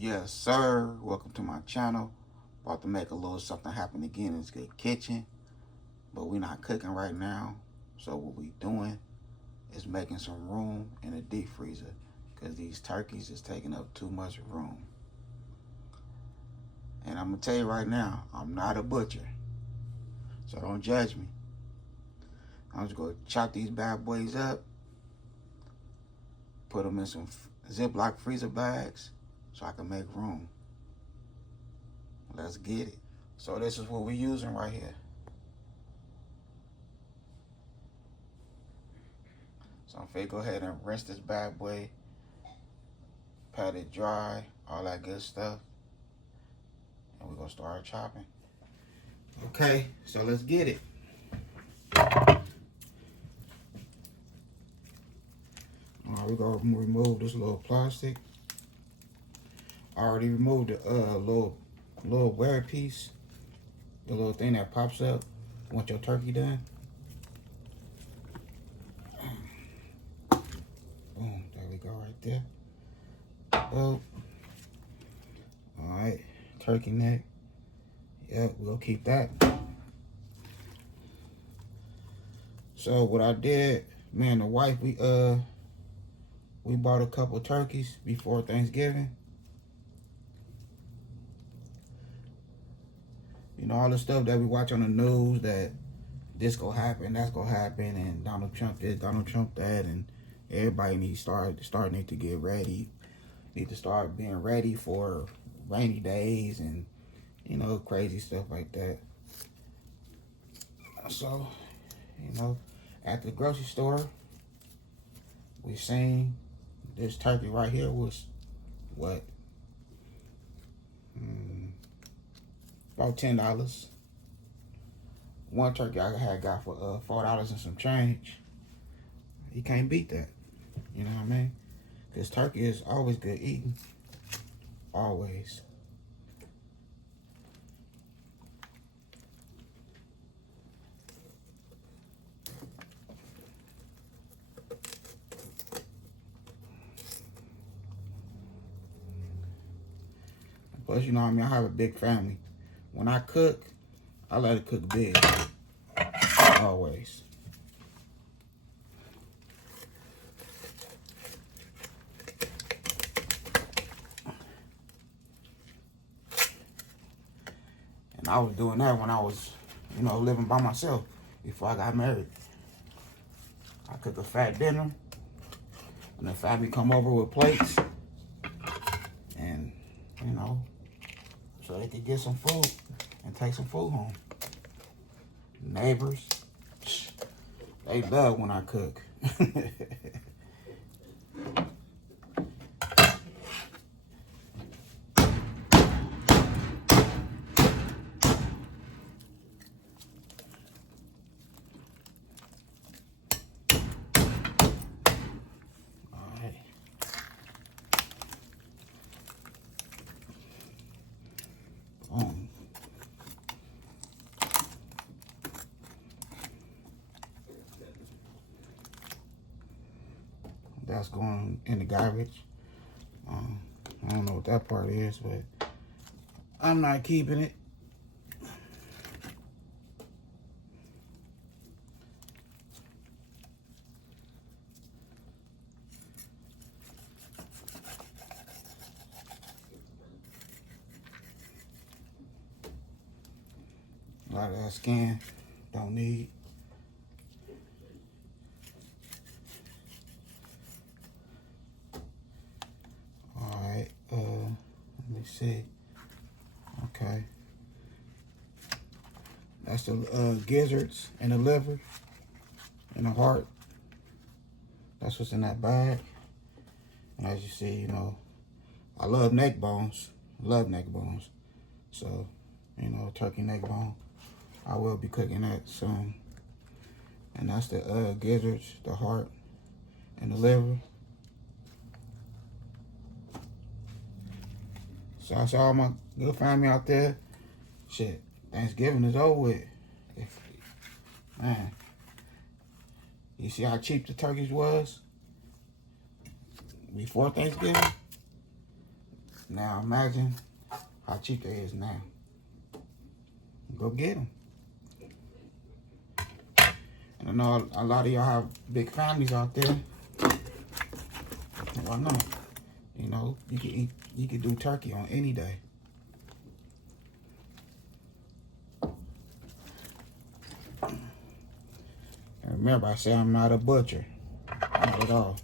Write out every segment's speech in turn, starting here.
Yes, sir. Welcome to my channel. About to make a little something happen again in this good kitchen. But we're not cooking right now. So what we doing is making some room in the deep freezer. Because these turkeys is taking up too much room. And I'm going to tell you right now, I'm not a butcher. So don't judge me. I'm just going to chop these bad boys up. Put them in some Ziploc freezer bags so I can make room. Let's get it. So this is what we're using right here. So I'm finna go ahead and rinse this bad boy, pat it dry, all that good stuff. And we're gonna start chopping. Okay, so let's get it. Alright, we're gonna remove this little plastic. I already removed the little wear piece, the little thing that pops up once your turkey done. Boom, there we go right there. Oh, alright, turkey neck. Yep, we're gonna keep that. So what I did, me and the wife, we bought a couple turkeys before Thanksgiving. You know, all the stuff that we watch on the news, that this gonna happen, that's gonna happen, and Donald Trump this, Donald Trump that, and everybody needs to start to get ready. Need to start being ready for rainy days and, you know, crazy stuff like that. So, you know, at the grocery store, we seen this turkey right here was what? About $10. One turkey I had got for $4 and some change. You can't beat that. You know what I mean? Because turkey is always good eating. Always. Plus, you know what I mean? I have a big family. When I cook, I let it cook big. Always. And I was doing that when I was, you know, living by myself before I got married. I cook a fat dinner, and the family come over with plates, and, you know, so they could get some food and take some food home. Neighbors, they love when I cook. That's going in the garbage. I don't know what that part is, but I'm not keeping it. A lot of that skin, don't need. Alright, let me see. Okay. That's the gizzards and the liver and the heart. That's what's in that bag. And as you see, you know, I love neck bones. Love neck bones. So, you know, turkey neck bone. I will be cooking that soon. And that's the gizzards, the heart, and the liver. So I saw all my good family out there. Shit, Thanksgiving is over with. Man, you see how cheap the turkeys was before Thanksgiving? Now imagine how cheap they is now. Go get them. And I know a lot of y'all have big families out there. Why not? You know, you can do turkey on any day. And remember, I say I'm not a butcher. Not at all.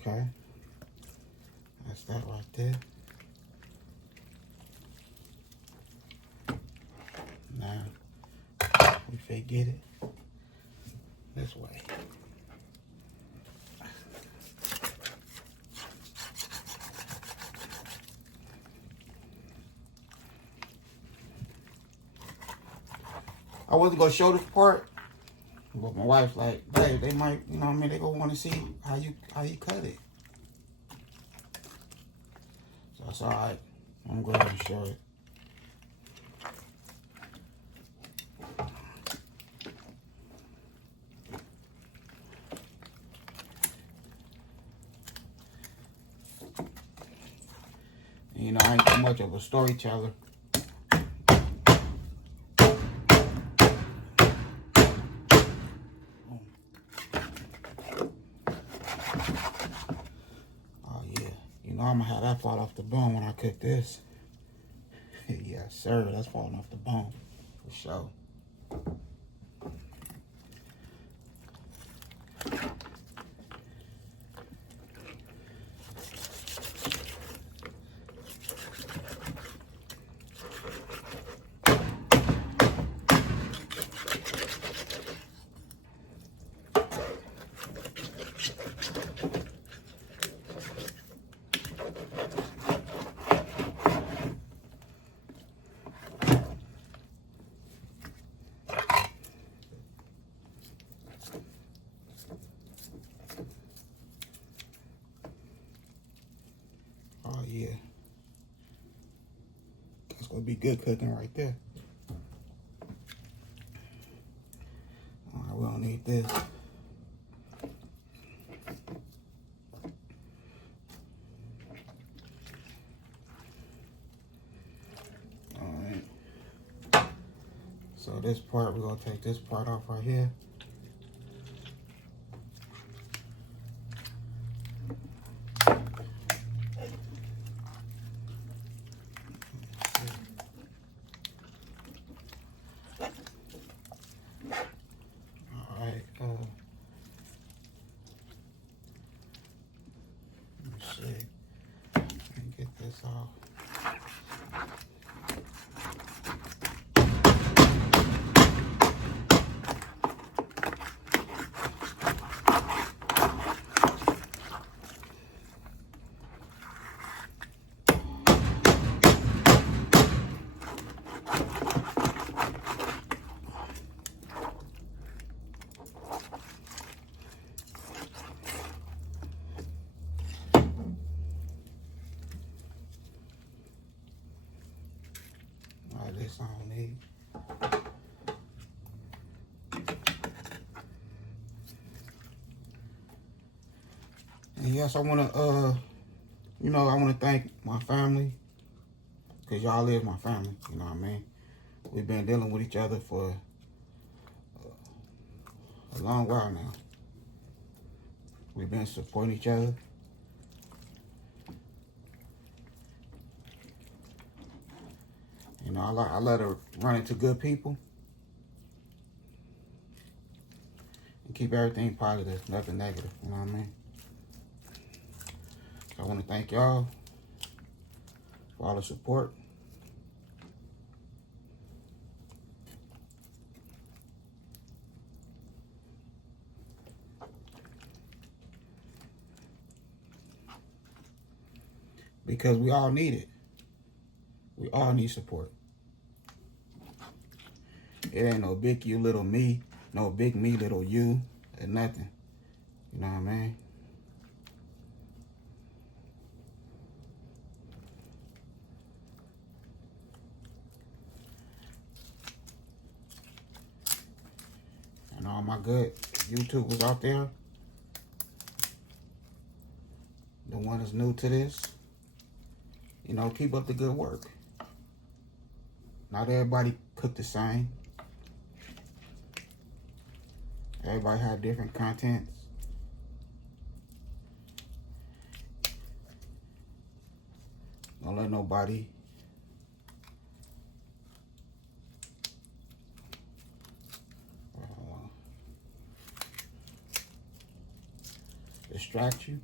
Okay, that's that right there. Now, we forget it this way. I wasn't gonna show this part, but my wife's like, babe, they might, you know what I mean, they gonna wanna see how you cut it. So it's alright. I'm going to show it. And, you know, I ain't too much of a storyteller. I'm gonna have that fall off the bone when I cook this. Yes, sir, that's falling off the bone for sure. Oh yeah, that's gonna be good cooking right there. All right, we don't need this. All right. So this part, we're gonna take this part off right here. Get this off. This I don't need. And yes, I wanna you know, I wanna thank my family, cause y'all is my family, you know what I mean? We've been dealing with each other for a long while now. We've been supporting each other. You know, I let her run into good people and keep everything positive, nothing negative, you know what I mean? I want to thank y'all for all the support. Because we all need it. We all need support. It ain't no big you, little me. No big me, little you. And nothing. You know what I mean? And all my good YouTubers out there. The one that's new to this. You know, keep up the good work. Not everybody cook the same. Everybody have different contents. Don't let nobody distract you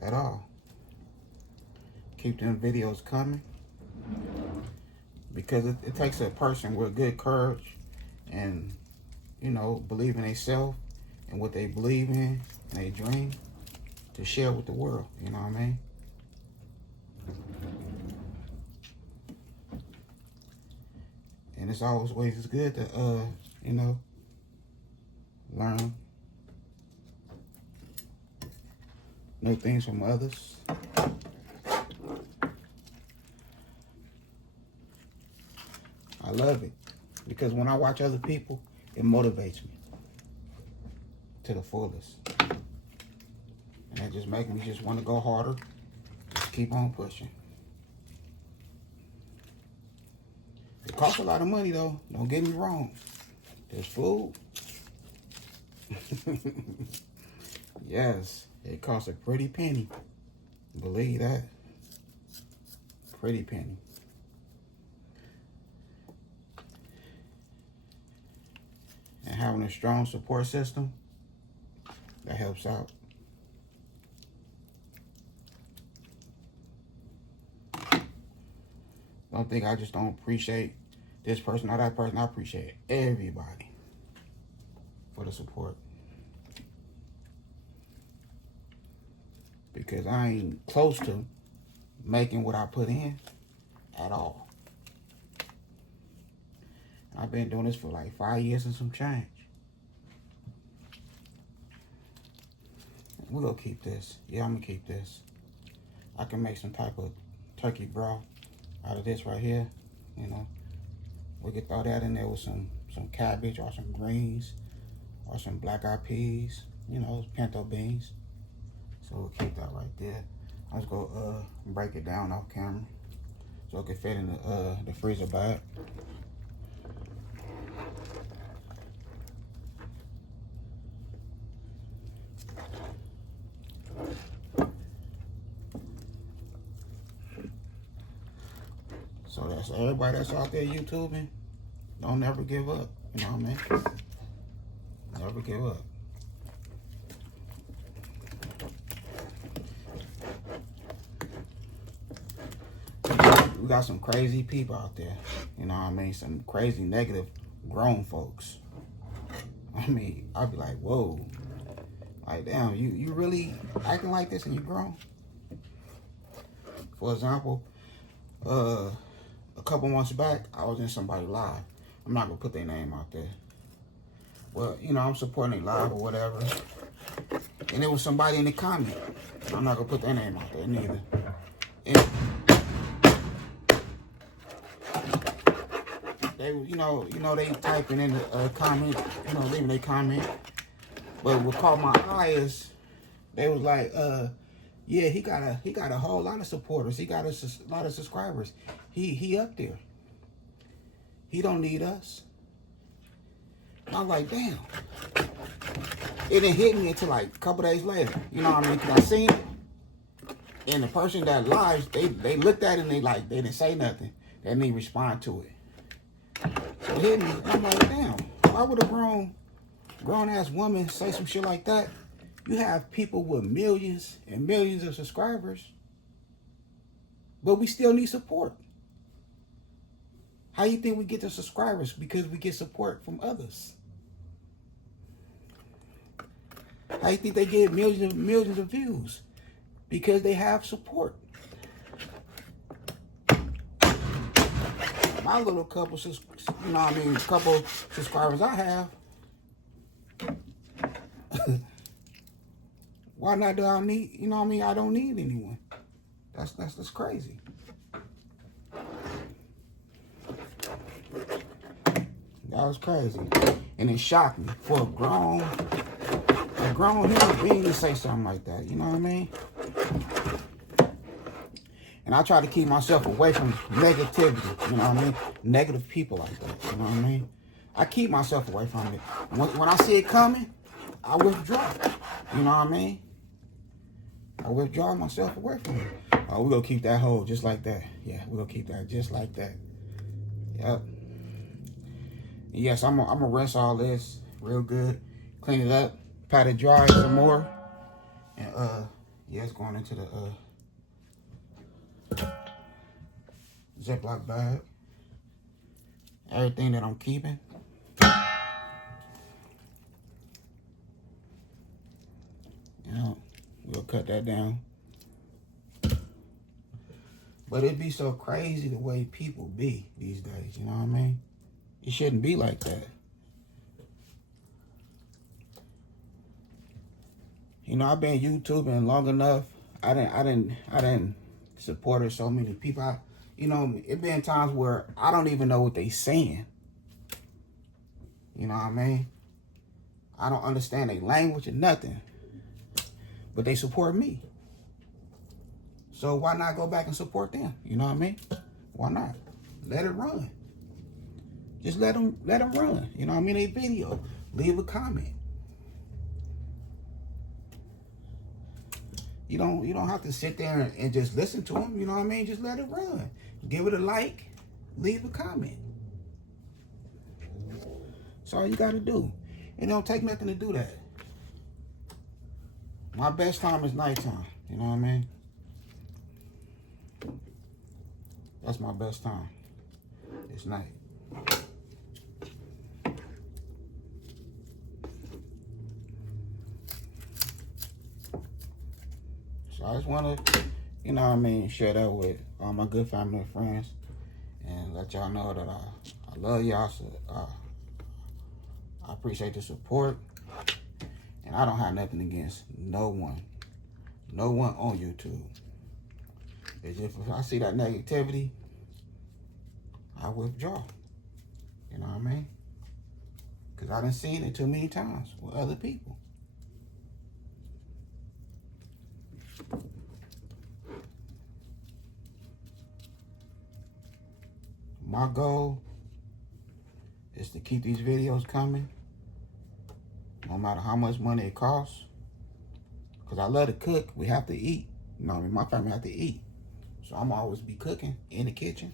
at all. Keep them videos coming. Because it takes a person with good courage and, you know, believe in themselves and what they believe in and they dream to share with the world. You know what I mean? And it's always good to, you know, learn new things from others. I love it because when I watch other people, it motivates me to the fullest. And it just makes me just want to go harder, just keep on pushing. It costs a lot of money though, don't get me wrong. There's food. Yes, it costs a pretty penny. Believe that. Pretty penny. And having a strong support system, that helps out. Don't think I just don't appreciate this person or that person. I appreciate everybody for the support. Because I ain't close to making what I put in at all. I've been doing this for like 5 years and some change. We're gonna keep this. Yeah, I'm gonna keep this. I can make some type of turkey broth out of this right here. You know, we could throw that in there with some cabbage or some greens or some black-eyed peas. You know, pinto beans. So we'll keep that right there. I was gonna break it down off camera so it can fit in the freezer bag. So that's everybody that's out there YouTubing. Don't ever give up. You know what I mean? Never give up. We got some crazy people out there. You know what I mean? Some crazy negative grown folks. I mean, I'd be like, whoa. Like, damn, you really acting like this and you grown? For example, a couple months back, I was in somebody's live. I'm not gonna put their name out there. Well, you know, I'm supporting their live or whatever. And there was somebody in the comment. I'm not gonna put their name out there neither. And they, you know, they typing in the comment, you know, leaving their comment. But what caught my eye is they was like, yeah, he got a whole lot of supporters. He got a lot of subscribers. He up there. He don't need us. And I'm like, damn. It didn't hit me until like a couple days later. You know what I mean? Because I seen it. And the person that lives, they looked at it and they didn't say nothing. They didn't even respond to it. So it hit me. I'm like, damn. Why would a grown ass woman say some shit like that? You have people with millions and millions of subscribers, but we still need support. How you think we get the subscribers? Because we get support from others. How you think they get millions of views? Because they have support. My little couple, couple subscribers I have. Why not do I need, I don't need anyone. That's crazy. That was crazy. And it shocked me for a grown human being to say something like that. You know what I mean? And I try to keep myself away from negativity. You know what I mean? Negative people like that. You know what I mean? I keep myself away from it. When I see it coming, I withdraw. You know what I mean? I withdraw myself away from it. Oh, we're going to keep that hole just like that. Yeah, we're going to keep that just like that. Yep. Yes, I'm going to rinse all this real good. Clean it up. Pat it dry some more. And, yeah, it's going into the Ziploc bag. Everything that I'm keeping. You know, we'll cut that down. But it'd be so crazy the way people be these days, you know what I mean? It shouldn't be like that. You know, I've been YouTubing long enough. I didn't support so many people. It been times where I don't even know what they saying. You know what I mean? I don't understand their language or nothing. But they support me. So why not go back and support them? You know what I mean? Why not? Let it run. Just let them run. You know what I mean? A video. Leave a comment. You don't have to sit there and just listen to them. You know what I mean? Just let it run. Give it a like. Leave a comment. That's all you got to do. It don't take nothing to do that. My best time is nighttime. You know what I mean? That's my best time. It's night. So I just want to, share that with all my good family and friends. And let y'all know that I love y'all. So, I appreciate the support. And I don't have nothing against no one. No one on YouTube. It's just if I see that negativity, I withdraw. You know what I mean? Because I done seen it too many times with other people. My goal is to keep these videos coming, no matter how much money it costs. Because I love to cook. We have to eat. You know what I mean? My family have to eat. So I'm always be cooking in the kitchen.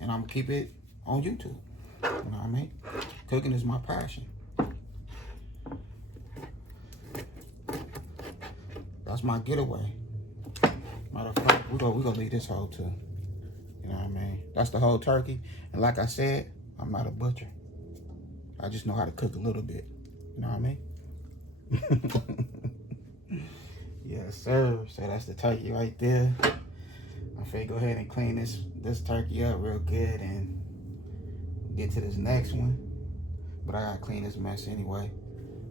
And I'm going to keep it on YouTube. You know what I mean? Cooking is my passion. That's my getaway. Matter of fact, we're gonna leave this whole too. You know what I mean? That's the whole turkey. And like I said, I'm not a butcher. I just know how to cook a little bit. You know what I mean? Yes, sir. So that's the turkey right there. I'm finna go ahead and clean this turkey up real good and get to this next one. But I gotta clean this mess anyway.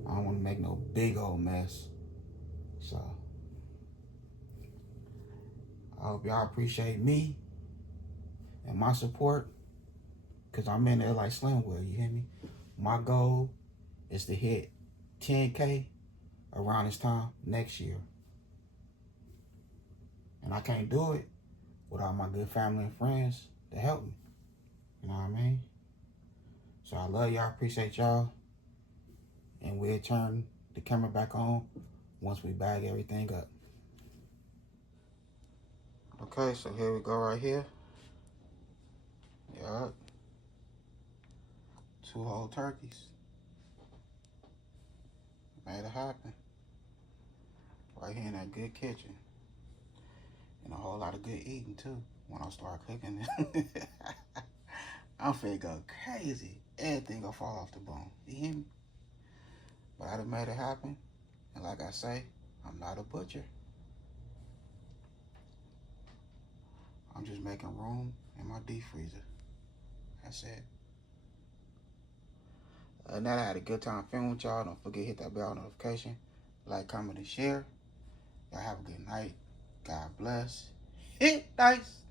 I don't want to make no big old mess. So I hope y'all appreciate me and my support, because I'm in there like Slim will, you hear me? My goal is to hit 10K around this time next year. And I can't do it without my good family and friends to help me. You know what I mean? So I love y'all, appreciate y'all. And we'll turn the camera back on once we bag everything up. Okay, so here we go right here. Yup. 2 whole turkeys. Made it happen. right here in that good kitchen. And a whole lot of good eating too when I start cooking. I'm finna go crazy. Everything gonna fall off the bone. You hear me? But I done made it happen. And like I say, I'm not a butcher. I'm just making room in my deep freezer. That's it. Now that I had a good time filming with y'all, don't forget to hit that bell notification. Like, comment, and share. Y'all have a good night. God bless. Hit dice.